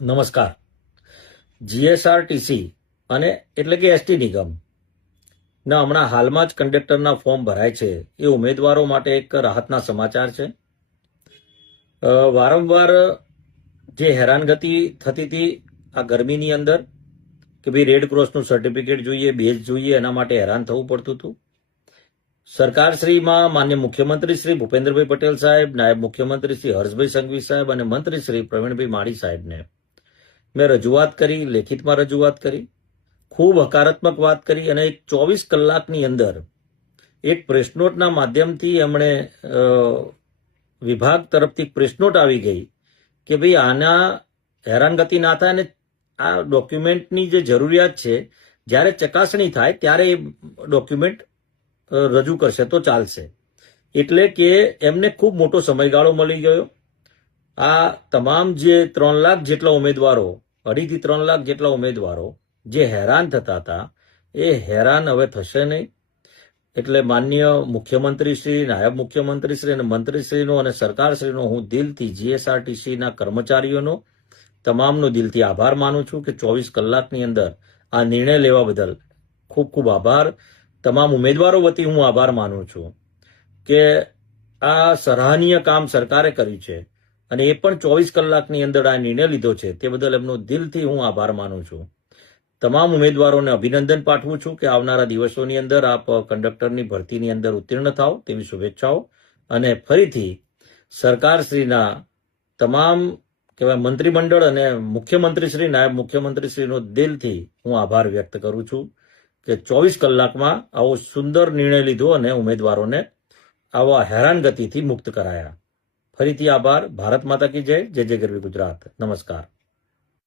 નમસ્કાર. જીએસઆરટીસી અને એટલે કે એસટી નિગમ ના હમણાં હાલમાં જ કંડક્ટરના ફોર્મ ભરાય છે એ ઉમેદવારો માટે એક રાહતના સમાચાર છે. વારંવાર જે હેરાનગતિ થતી હતી આ ગરમીની અંદર કે ભાઈ રેડ ક્રોસનું સર્ટિફિકેટ જોઈએ, બેઝ જોઈએ, એના માટે હેરાન થવું પડતું હતું. સરકારશ્રીમાં માન્ય મુખ્યમંત્રી શ્રી ભૂપેન્દ્રભાઈ પટેલ સાહેબ, નાયબ મુખ્યમંત્રી શ્રી હર્ષભાઈ સંઘવી સાહેબ અને મંત્રી શ્રી પ્રવીણભાઈ માળી સાહેબને મેં રજૂઆત કરી, લેખિતમાં રજૂઆત કરી, ખૂબ હકારાત્મક વાત કરી અને 24 કલાકની અંદર એક પ્રેસ નોટના માધ્યમથી એમણે વિભાગ તરફથી પ્રેસ નોટ આવી ગઈ કે ભાઈ આના હેરાનગતિ ના થાય અને આ ડોક્યુમેન્ટની જે જરૂરિયાત છે જ્યારે ચકાસણી થાય ત્યારે એ ડોક્યુમેન્ટ રજૂ કરશે તો ચાલશે. એટલે કે એમને ખૂબ મોટો સમયગાળો મળી ગયો. આ તમામ જે 3 લાખ જેટલા ઉમેદવારો, 2.5 થી 3 લાખ જેટલા ઉમેદવારો જે હેરાન થતા હતા એ હેરાન હવે થશે નહીં. એટલે માન્ય મુખ્યમંત્રીશ્રી, નાયબ મુખ્યમંત્રીશ્રી અને મંત્રીશ્રીનો અને સરકારશ્રીનો હું દિલથી જીએસઆરટીસીના કર્મચારીઓનો તમામનો દિલથી આભાર માનું છું કે 24 કલાકની અંદર આ નિર્ણય લેવા બદલ ખૂબ ખૂબ આભાર. તમામ ઉમેદવારો વતી હું આભાર માનું છું કે આ સરાહનીય કામ સરકારે કર્યું છે અને એ પણ 24 કલાકની અંદર આ નિર્ણય લીધો છે તે બદલ એમનો દિલથી હું આભાર માનું છું. તમામ ઉમેદવારોને અભિનંદન પાઠવું છું કે આવનારા દિવસોની અંદર આપ કંડક્ટરની ભરતીની અંદર ઉત્તીર્ણ થાવ તેવી શુભેચ્છાઓ અને ફરીથી સરકારશ્રીના તમામ કહેવાય મંત્રીમંડળ અને મુખ્યમંત્રીશ્રી, નાયબ મુખ્યમંત્રીશ્રીનો દિલથી હું આભાર વ્યક્ત કરું છું કે 24 કલાકમાં આવો સુંદર નિર્ણય લીધો અને ઉમેદવારોને આવા હેરાનગતિથી મુક્ત કરાયા. ફરીથી આભાર. ભારત માતા કી જય. જય જય ગરવી ગુજરાત. નમસ્કાર.